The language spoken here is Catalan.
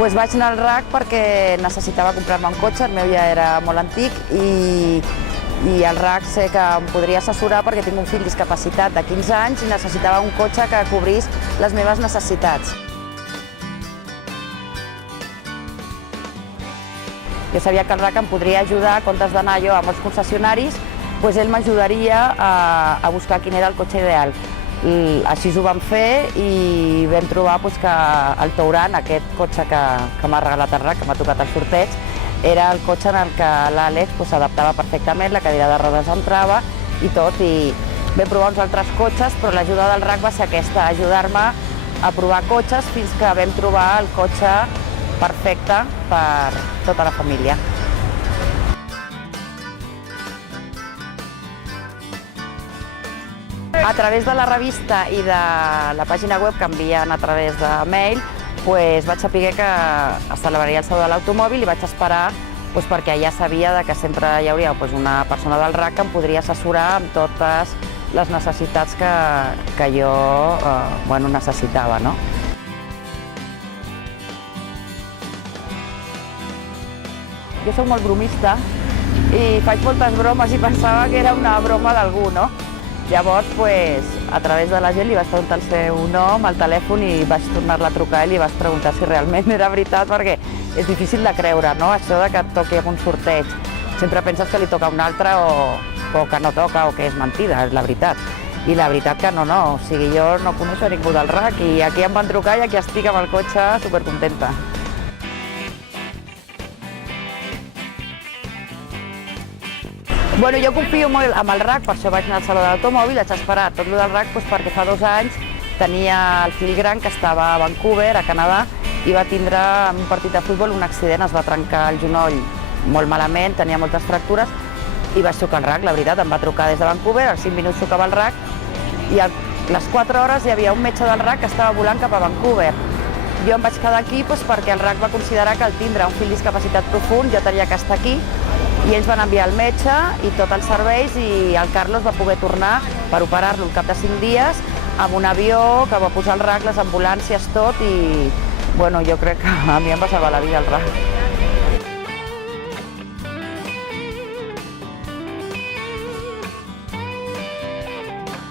Pues vaig anar al RAC perquè necessitava comprar-me un cotxe, el meu ja era molt antic i al RAC sé que em podria assessorar perquè tinc un fill discapacitat de 15 anys i necessitava un cotxe que cobrís les meves necessitats. Jo sabia que el RAC em podria ajudar, en comptes d'anar jo a molts concessionaris, doncs ell m'ajudaria a buscar quin era el cotxe ideal. Així ho vam fer i vam trobar que el Touran, aquest cotxe que m'ha regalat el RAC, que m'ha tocat el sorteig, era el cotxe en el que l'Àlex s'adaptava perfectament, la cadira de rodes entrava i tot. I vam provar uns altres cotxes, però l'ajuda del RAC va ser aquesta, ajudar-me a provar cotxes fins que vam trobar el cotxe perfecte per tota la família. A través de la revista i de la pàgina web que envien a través de mail, vaig saber que es celebraria el Saló de l'Automòbil i vaig esperar perquè ja sabia que sempre hi hauria una persona del RAC que em podria assessorar amb totes les necessitats que jo necessitava. Jo soc molt bromista i faig moltes bromes i pensava que era una broma d'algú, no? Llavors, a través de la gent li vaig preguntar el seu nom, el telèfon i vaig tornar-la a trucar i li vaig preguntar si realment era veritat, perquè és difícil de creure, no? Això que et toqui amb un sorteig. Sempre penses que li toca a un altre o que no toca o que és mentida, és la veritat. I la veritat que no, o sigui, jo no coneixo a ningú del RAC i aquí em van trucar i aquí estic amb el cotxe supercontenta. Jo confio molt en el RAC, per això vaig anar al Saló de l'Automòbil, vaig esperar tot el del RAC perquè fa 2 anys tenia el fill gran que estava a Vancouver, a Canadà, i va tindre en un partit de futbol un accident, es va trencar el genoll molt malament, tenia moltes fractures i vaig trucar al RAC, la veritat, em va trucar des de Vancouver, als 5 minuts trucava al RAC i a les 4 hores hi havia un metge del RAC que estava volant cap a Vancouver. Jo em vaig quedar aquí perquè el RAC va considerar que al tindre un fill discapacitat profund jo tenia que estar aquí i ells van enviar el metge i tots els serveis i el Carlos va poder tornar per operar-lo al cap de 5 dies amb un avió que va posar el RAC, les ambulàncies, tot i jo crec que a mi em va salvar la vida el RAC.